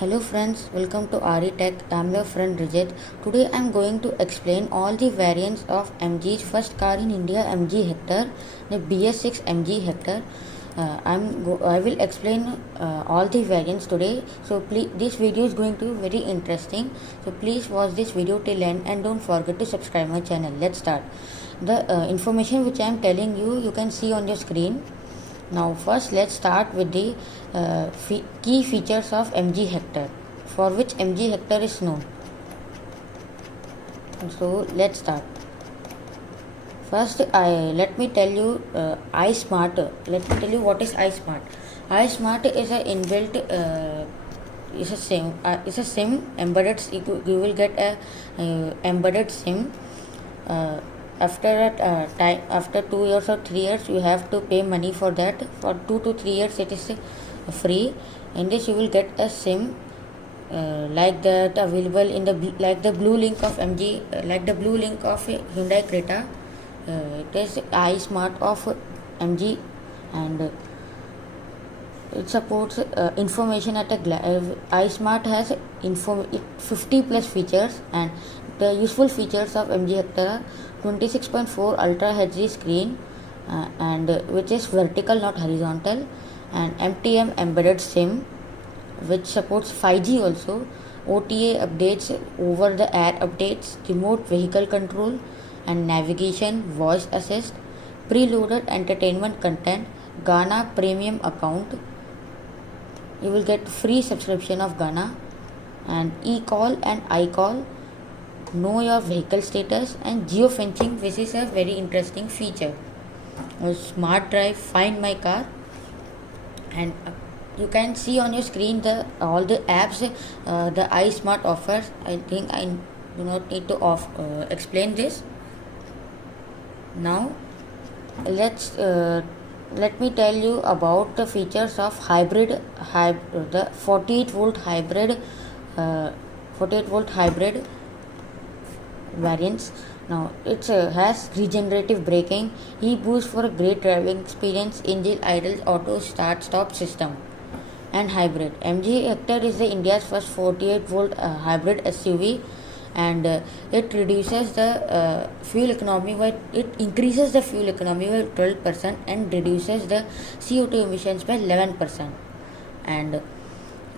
Hello friends, welcome to RE Tech. I'm your friend Rijit. Today I'm going to explain all the variants of MG's first car in India, MG Hector, the BS6 MG Hector. I will explain all the variants today. So please, this video is going to be very interesting. So please watch this video till end and don't forget to subscribe my channel. Let's start. The information which I am telling you, you can see on your screen. Now first let's start with the key features of MG Hector, for which MG Hector is known. So let's start. First, let me tell you iSmart. Let me tell you what is iSmart. iSmart is a inbuilt is a SIM embedded. You will get a embedded SIM. After 2 years or 3 years, you have to pay money for that. For 2 to 3 years, it is free. In this, you will get a SIM like that available in the blue link of MG, like the blue link of Hyundai Creta. It is iSmart of MG, and it supports information at a iSmart has 50 plus features, and the useful features of MG Hector are 26.4 Ultra HD screen, and which is vertical, not horizontal, and MTM embedded SIM, which supports 5G also, OTA updates, over the air updates, remote vehicle control and navigation, voice assist, preloaded entertainment content, Gaana premium account. You will get free subscription of Gaana, and e-call and iCall, know your vehicle status, and geofencing, which is a very interesting feature. Smart Drive, find my car, and you can see on your screen all the apps the iSmart offers. I think I do not need to explain this. Now let me tell you about the features of the 48 volt hybrid variants. Now it has regenerative braking, e-boost for a great driving experience, engine idle auto start stop system, and hybrid. MG Hector is the India's first 48 volt hybrid SUV, and it reduces the fuel economy by it increases the fuel economy by 12% and reduces the CO2 emissions by 11%, and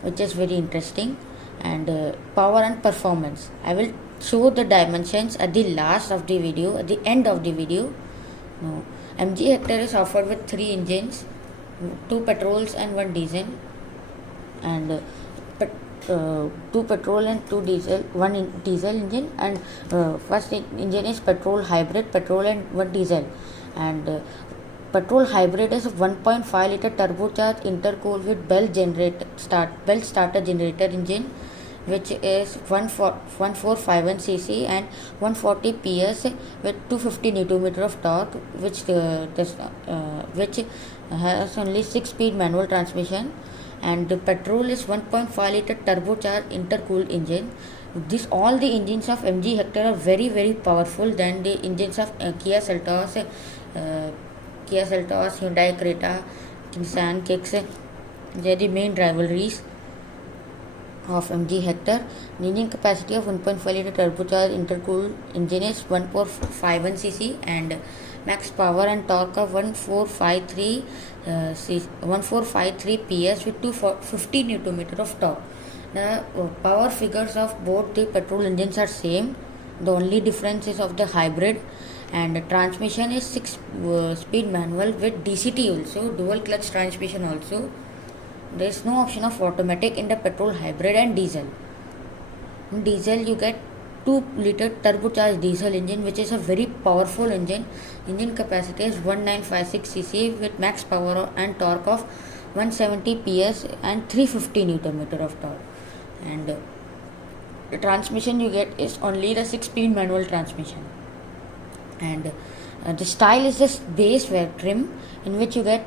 which is very interesting. And power and performance, I will show the dimensions at the last of the video, at the end of the video. Now, MG Hector is offered with 3 engines, 2 petrols and 1 diesel, and 2 petrol and 2 diesel, 1 diesel engine, and first engine is petrol hybrid, petrol and 1 diesel, and petrol hybrid is 1.5 liter turbocharged intercooled with Bell starter generator engine, which is 1451 cc and 140 ps with 250 Nm of torque, which has only 6-speed manual transmission. And the petrol is 1.5 liter turbocharged intercooled engine. All the engines of MG Hector are very very powerful than the engines of Kia Seltos, Hyundai Creta, Nissan Kicks. They are the main rivalries of MG Hector. The engine capacity of 1.5 liter turbocharged intercooled engine is 1451 cc, and max power and torque of 1453 ps with 250 Nm of torque. The power figures of both the petrol engines are same. The only difference is of the hybrid, and the transmission is 6-speed manual with DCT also, dual clutch transmission also. There is no option of automatic in the petrol hybrid and diesel. In diesel you get 2 liter turbocharged diesel engine, which is a very powerful engine. Engine capacity is 1956 cc with max power and torque of 170 ps and 350 Nm of torque. And the transmission you get is only the 6-speed manual transmission. And the style is the base trim, in which you get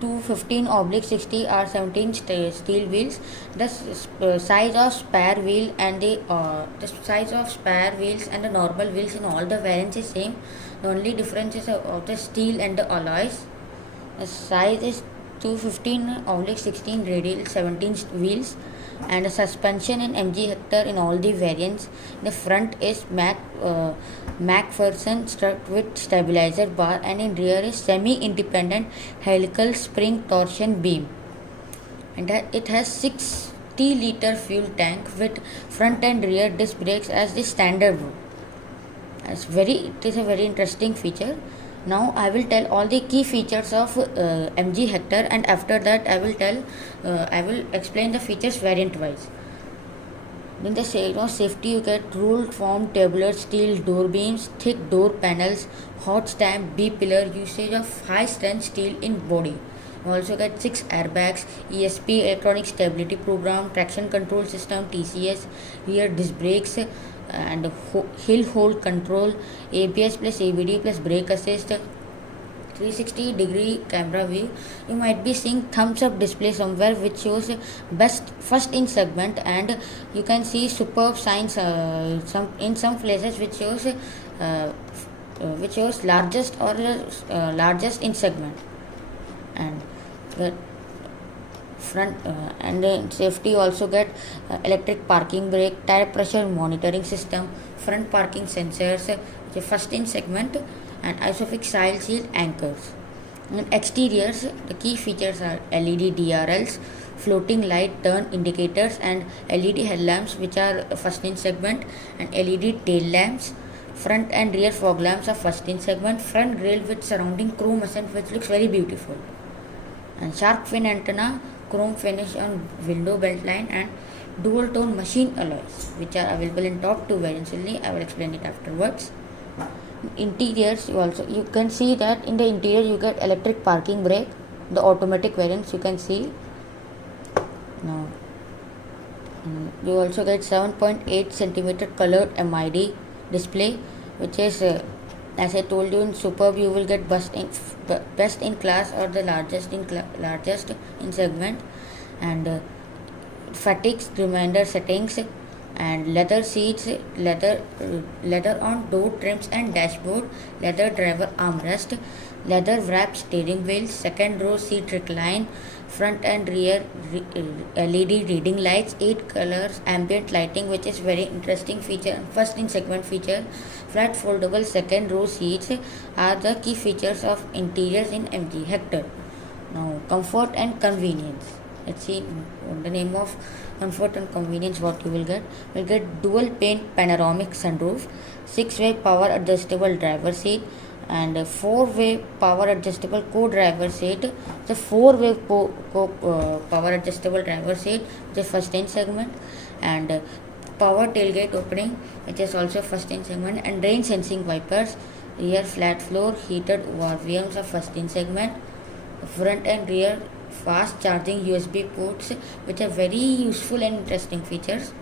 215/60 R17 steel wheels. The size of spare wheel and the size of spare wheels and the normal wheels in all the variants is same. The only difference is of the steel and the alloys. The size is 215/16 radial 17 wheels, And the suspension in MG Hector in all the variants. The front is MacPherson strut with stabilizer bar, and in rear is semi-independent helical spring torsion beam. And it has 60-liter fuel tank with front and rear disc brakes as the standard one. It is a very interesting feature. Now I will tell all the key features of MG Hector, and after that I will explain the features variant wise. In the safety, you get ruled form tabular steel door beams, thick door panels, hot stamp B pillar, usage of high strength steel in body. You also get 6 airbags, ESP electronic stability program, traction control system, TCS, rear disc brakes, and hill hold control, ABS plus ABD plus brake assist, 360-degree camera view. You might be seeing thumbs up display somewhere which shows best first in segment, and you can see superb signs in some places which shows largest or largest in segment. And the front and in safety also get electric parking brake, tire pressure monitoring system, front parking sensors, first in segment, and isofix style shield anchors. And exteriors, the key features are LED DRLs, floating light turn indicators, and LED headlamps which are first in segment, and LED tail lamps. Front and rear fog lamps are first in segment. Front grille with surrounding chrome accent which looks very beautiful. And shark fin antenna, chrome finish on window belt line, and dual tone machine alloys which are available in top 2 variants only. I will explain it afterwards. Interiors, you can see that in the interior you get electric parking brake, the automatic variants you can see. Now you also get 7.8 centimeter colored MID display, which is as I told you, in superb you will get best in class or the largest in segment. And fatigues reminder settings, and leather seats, leather on door trims and dashboard, leather driver armrest, leather wrapped steering wheel, second row seat recline, front and rear LED reading lights, 8 colors, ambient lighting which is very interesting feature, first in segment feature. Flat foldable second row seats are the key features of interiors in MG Hector. Now comfort and convenience. Let's see the name of comfort and convenience what you will get. We'll get dual pane panoramic sunroof, 6-way power adjustable driver seat, and a 4-way power adjustable co-driver seat. The 4-way power adjustable driver seat, the first in segment, and power tailgate opening, which is also first in segment, and rain sensing wipers, rear flat floor, heated ORVMs are first in segment, front and rear fast charging USB ports which are very useful and interesting features,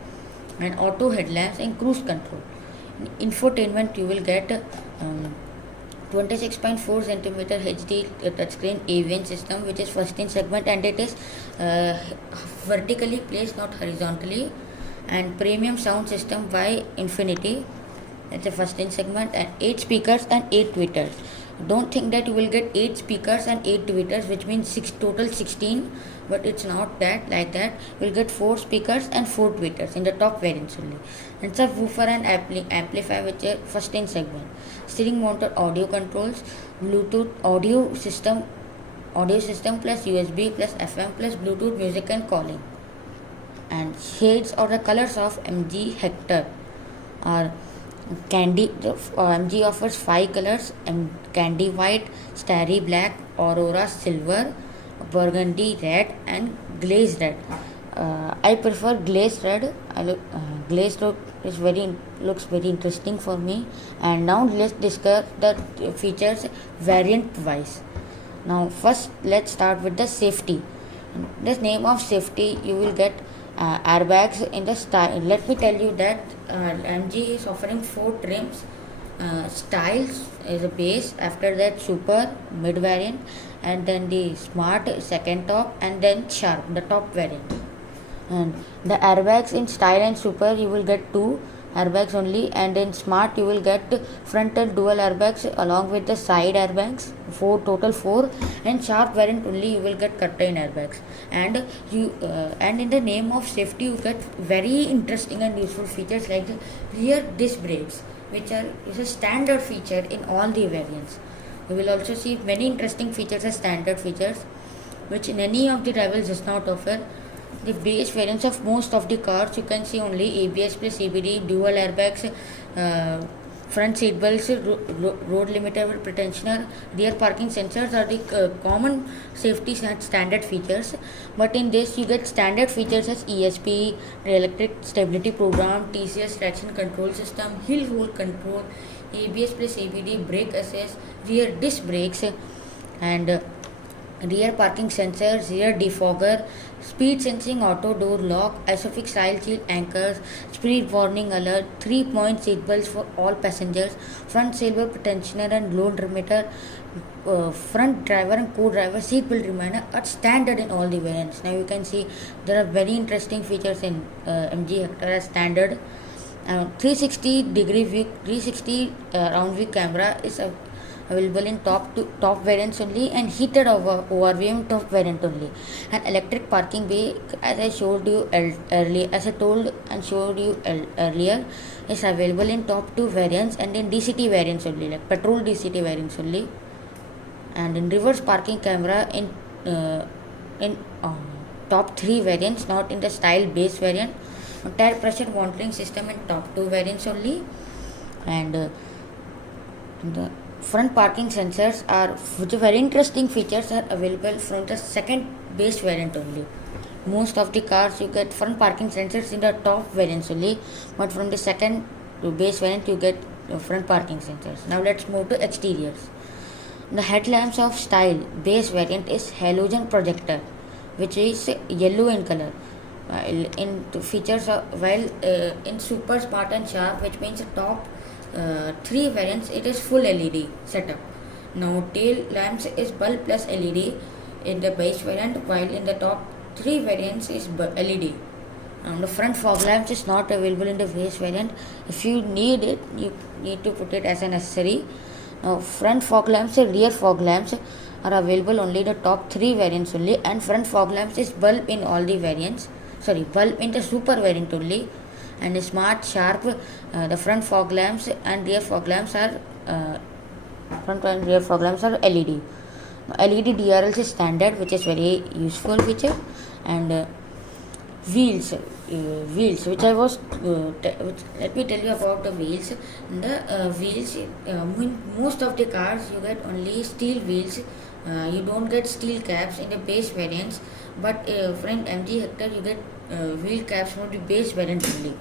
and auto headlamps and cruise control. In infotainment you will get 26.4 cm HD touchscreen AVN system which is first in segment, and it is vertically placed, not horizontally, and premium sound system by Infinity, that's the first in segment, and 8 speakers and 8 tweeters. Don't think that you will get 8 speakers and 8 tweeters which means total 16, but it's not that like that. You will get 4 speakers and 4 tweeters in the top variants only. And subwoofer and amplifier which are first in segment. Steering mounted audio controls, Bluetooth audio system plus USB plus FM plus Bluetooth music and calling. And shades or the colors of MG Hector are MG offers 5 colors: candy white, starry black, aurora silver, burgundy red, and glazed red. I prefer glazed red. Glazed red looks very interesting for me. And now let's discuss the features variant wise. Now first let's start with the safety. The name of safety, you will get airbags in the style. Let me tell you that MG is offering 4 trims. Styles is a base, after that super mid variant, and then the smart second top, and then sharp the top variant. And the airbags in style and super you will get 2, airbags only, and in Smart you will get frontal dual airbags along with the side airbags, total four. And Sharp variant only you will get curtain airbags. And and in the name of safety you get very interesting and useful features like the rear disc brakes, which is a standard feature in all the variants. You will also see many interesting features as standard features, which in any of the rivals does not offer. The base variants of most of the cars you can see only ABS plus CBD, dual airbags, front seat belts, road limiter pretensioner, rear parking sensors are the common safety standard features. But in this you get standard features as ESP, electric stability program, TCS traction control system, hill hold control, ABS plus ABD, brake assist, rear disc brakes, and rear parking sensors, rear defogger, speed sensing auto door lock, ISOFIX style shield anchors, speed warning alert, 3-point seat belts for all passengers, front silver pretensioner and load limiter, front driver and co-driver seat belt reminder are standard in all the variants. Now you can see there are very interesting features in MG Hector as standard. 360 degree view, 360 round view camera is available in top variants only, and heated over ORVM top variant only. And electric parking bay, as I showed you earlier, as I told and showed you earlier, is available in top 2 variants and in DCT variants only, like petrol DCT variants only. And in reverse parking camera in top 3 variants, not in the style base variant. Tire pressure monitoring system in top 2 variants only. And the front parking sensors are, which are very interesting features, are available from the second base variant only. Most of the cars you get front parking sensors in the top variants only, but from the second base variant you get front parking sensors. Now let's move to exteriors. The headlamps of style base variant is halogen projector, which is yellow in color. In features while in Super, Smart and Sharp, which means the top 3 variants, it is full LED setup. Now tail lamps is bulb plus LED in the base variant, while in the top 3 variants is LED. Now the front fog lamps is not available in the base variant. If you need it, you need to put it as an accessory. Now front fog lamps and rear fog lamps are available only in the top 3 variants only, and front fog lamps is bulb in all the variants. Bulb in the Super variant only. And the Smart, Sharp, the front fog lamps and rear fog lamps are front and rear fog lamps are LED. LED DRLs is standard, which is very useful feature. And wheels, which I was let me tell you about the wheels. The wheels, in most of the cars you get only steel wheels. You don't get steel caps in the base variants, but from MG Hector you get wheel caps from the base variant only.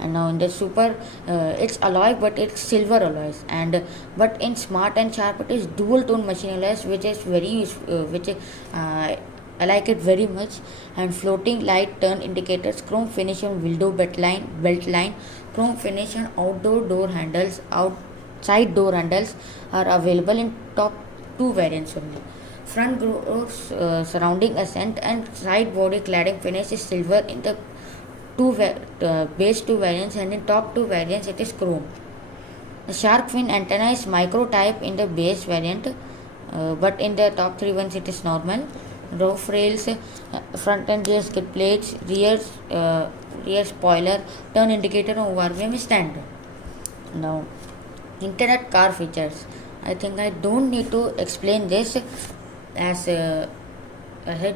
And now in the Super, it's alloy, but it's silver alloys. And but in Smart and Sharp it is dual tone machine alloys, which is very useful, which I like it very much. And floating light turn indicators, chrome finish on window belt line, chrome finish on outdoor door handles, outside door handles are available in top 2 variants only. Front doors surrounding ascent and side body cladding finish is silver in the base 2 variants, and in top 2 variants it is chrome. The shark fin antenna is micro type in the base variant, but in the top 3 ones it is normal. Roof rails, front and rear skid plates, rear spoiler, turn indicator on ORVM is standard. Now, internet car features. I think I don't need to explain this, as I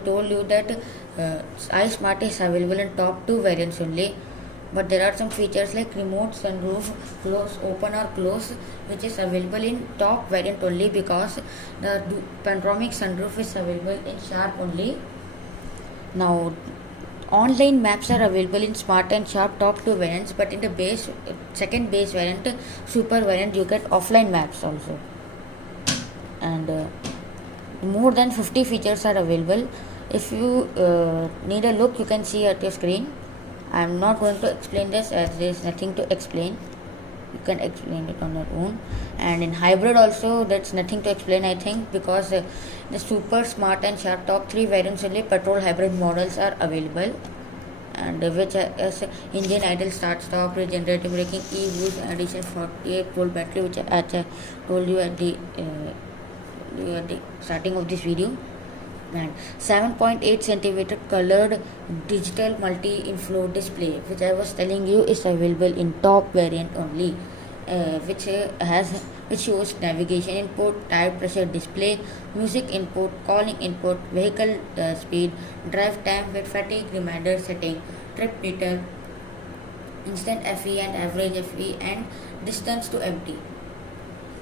told you that iSmart is available in top 2 variants only. But there are some features like remote sunroof, open or close, which is available in top variant only, because the panoramic sunroof is available in Sharp only. Now online maps are available in Smart and Sharp top 2 variants, but in the second base variant, Super variant, you get offline maps also. And more than 50 features are available. If you need a look, you can see at your screen. I am not going to explain this, as there is nothing to explain. You can explain it on your own. And in hybrid also, that's nothing to explain, I think, because the Super, Smart and Sharp top 3 variants only petrol hybrid models are available. and which has engine idle, start stop, regenerative braking, e-boost, addition 48-volt battery, which I told you at the starting of this video. And 7.8 centimeter colored digital multi-inflow display, which I was telling you is available in top variant only, which shows navigation input, tire pressure display, music input, calling input, vehicle speed, drive time with fatigue reminder setting, trip meter, instant FE and average FE, and distance to empty.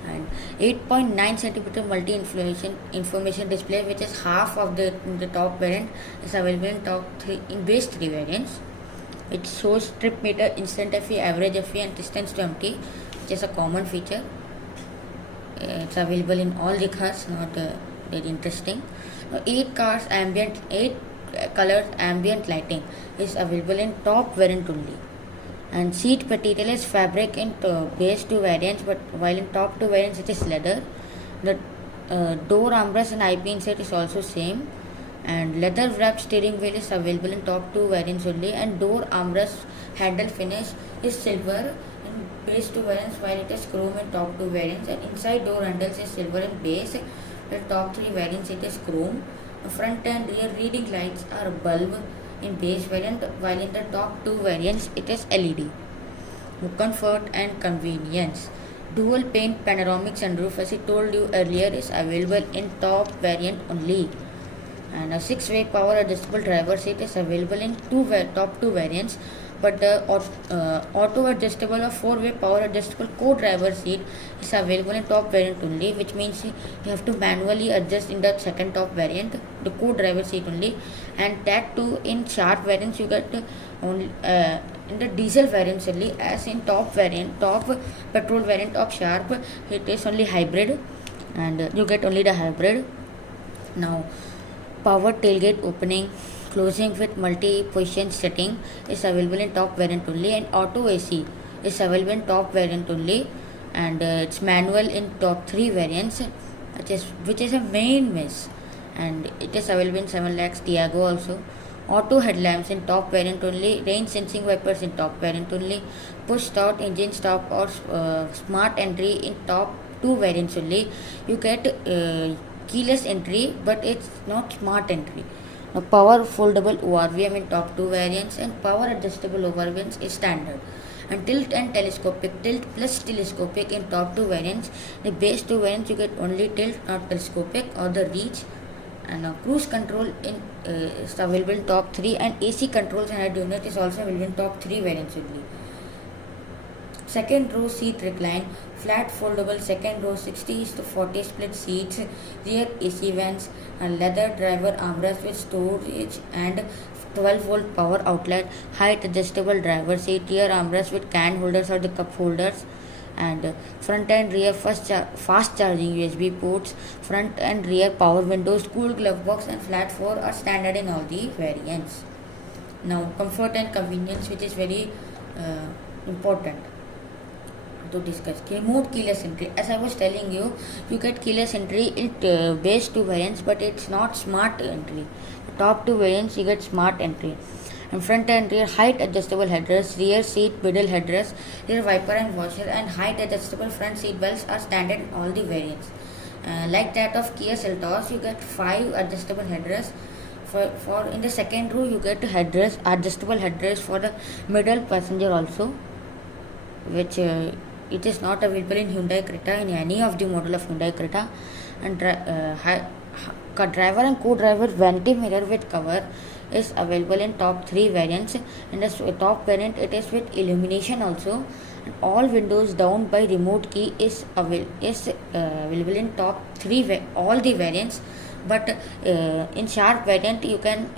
And 8.9 centimeter multi information display, which is half of the top variant, is available in top 3 in base 3 variants. It shows trip meter, instant FE, average FE, and distance to empty, which is a common feature. It's available in all the cars, not very interesting. Now, 8 colors ambient lighting is available in top variant only. And seat material is fabric in base 2 variants, but while in top 2 variants it is leather. The door armrest and IP insert is also same, and leather wrapped steering wheel is available in top 2 variants only, and door armrest handle finish is silver in base 2 variants, while it is chrome in top 2 variants, and inside door handles is silver in base. The top 3 variants it is chrome. Front and rear reading lights are bulb in base variant, while in the top 2 variants it is LED. Comfort and convenience. Dual pane panoramic sunroof, as I told you earlier, is available in top variant only. And a 6-way power adjustable driver seat is available in top 2 variants, but the auto adjustable or 4-way power adjustable co-driver seat is available in top variant only, which means you have to manually adjust in the second top variant, the co-driver seat only, and that too in sharp variants you get only in the diesel variants only, as in top petrol variant of sharp it is only hybrid, and you get only the hybrid. Now, power tailgate opening closing with multi-position setting is available in top variant only, and auto AC is available in top variant only, and it's manual in top 3 variants, which is a main miss, and it is available in 7 lakhs Tiago also. Auto headlamps in top variant only, rain sensing wipers in top variant only, push start, engine stop or smart entry in top 2 variants only. You get keyless entry, but it's not smart entry. Now, power foldable ORVM in top 2 variants, and power adjustable ORVMs is standard. And tilt and telescopic, tilt plus telescopic in top 2 variants. The base 2 variants you get only tilt, not telescopic or the reach. And cruise control is available in top 3, and AC controls and head unit is also available in top 3 variants only. Second row seat recline, flat foldable second row 60:40 split seats, rear AC vents, and leather driver armrest with storage and 12-volt power outlet, height adjustable driver seat, rear armrest with can holders or the cup holders, and front and rear fast charging USB ports, front and rear power windows, cool glove box, and flat floor are standard in all the variants. Now, comfort and convenience, which is very important to discuss. Remote keyless entry. As I was telling you, you get keyless entry in base 2 variants, but it's not smart entry. Top 2 variants you get smart entry. And front and rear height adjustable headrests, rear seat middle headrest, rear wiper and washer, and height adjustable front seat belts are standard in all the variants. Like that of Kia Seltos, you get 5 adjustable headrests. For in the second row you get adjustable headrest for the middle passenger also, which it is not available in Hyundai Creta, in any of the model of Hyundai Creta. And driver and co-driver vanity mirror with cover is available in top 3 variants. In the top variant it is with illumination also, and all windows down by remote key is available in top 3 all the variants, but in sharp variant you can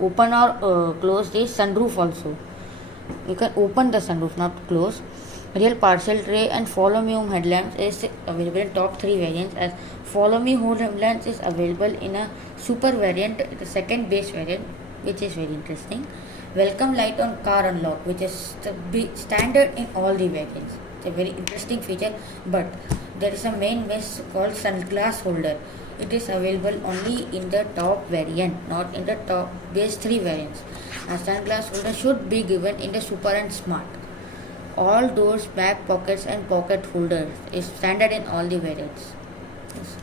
open or close the sunroof also. You can open the sunroof, not close. Real parcel tray and follow me home headlamps is available in top 3 variants, as follow me home headlamps is available in a super variant, the second base variant, which is very interesting. Welcome light on car unlock, which is standard in all the variants. It's a very interesting feature, but there is a main mesh called sunglass holder. It is available only in the top variant, not in the top base 3 variants. A sunglass holder should be given in the super and smart. All doors, back pockets and pocket holders is standard in all the variants. Yes.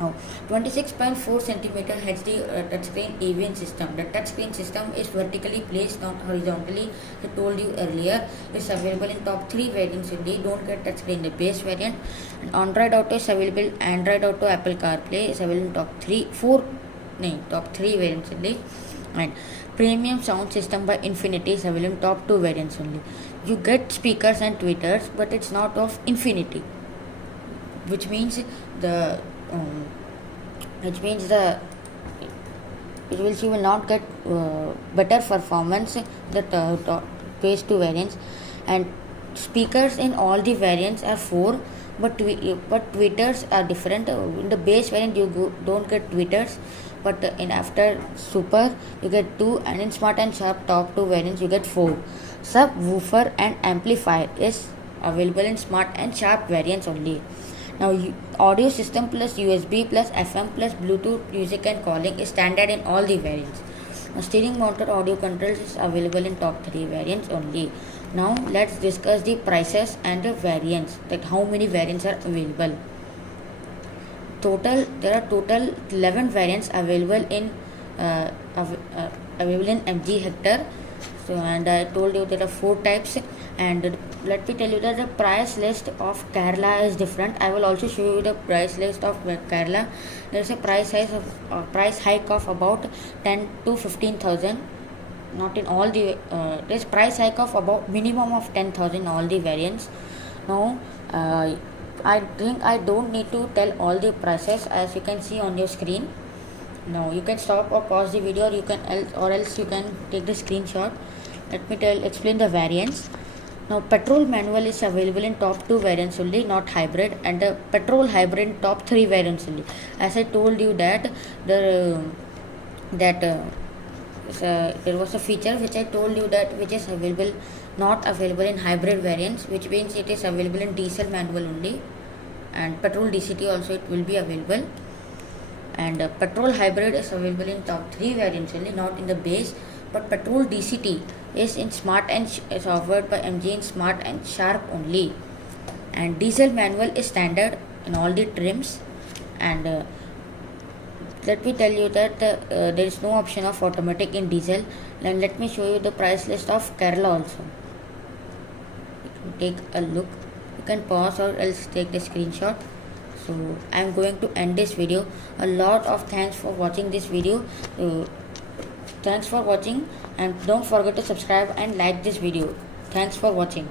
Now, 26.4 centimeter HD touchscreen EVN system. The touchscreen system is vertically placed, not horizontally. I told you earlier. It's available in top 3 variants only. Don't get touchscreen in the base variant. And Android Auto is available. Android Auto, Apple CarPlay is available in top 3 variants only. And premium sound system by Infinity is available in top 2 variants only. You get speakers and tweeters, but it's not of Infinity, which means the you will not get better performance the base 2 variants. And speakers in all the variants are 4, but tweeters are different. In the base variant you don't get tweeters, but in after super you get 2, and in smart and sharp top 2 variants you get 4. Subwoofer and amplifier is available in smart and sharp variants only. Now, audio system plus USB plus FM plus Bluetooth music and calling is standard in all the variants. Now, steering mounted audio controls is available in top 3 variants only. Now, let's discuss the prices and the variants, that how many variants are available. There are total 11 variants available in MG Hector. So, and I told you there are 4 types, and let me tell you that the price list of Kerala is different. I will also show you the price list of Kerala. There is a price hike of about 10 to 15,000. Not in all the there's price hike of about minimum of 10,000 all the variants. Now I think I don't need to tell all the prices, as you can see on your screen. Now you can stop or pause the video, or else you can take the screenshot. Let me explain the variants. Now, petrol manual is available in top 2 variants only, not hybrid, and the petrol hybrid in top 3 variants only. As I told you that there was a feature which I told you that which is not available in hybrid variants, which means it is available in diesel manual only, and petrol DCT also it will be available. And petrol hybrid is available in top 3 variants only, not in the base. But petrol DCT is in smart and is offered by MG in smart and sharp only. And diesel manual is standard in all the trims. And let me tell you that there is no option of automatic in diesel. And let me show you the price list of Kerala also. Take a look. You can pause or else take the screenshot. So I am going to end this video. A lot of thanks for watching this video. Thanks for watching, and don't forget to subscribe and like this video. Thanks for watching.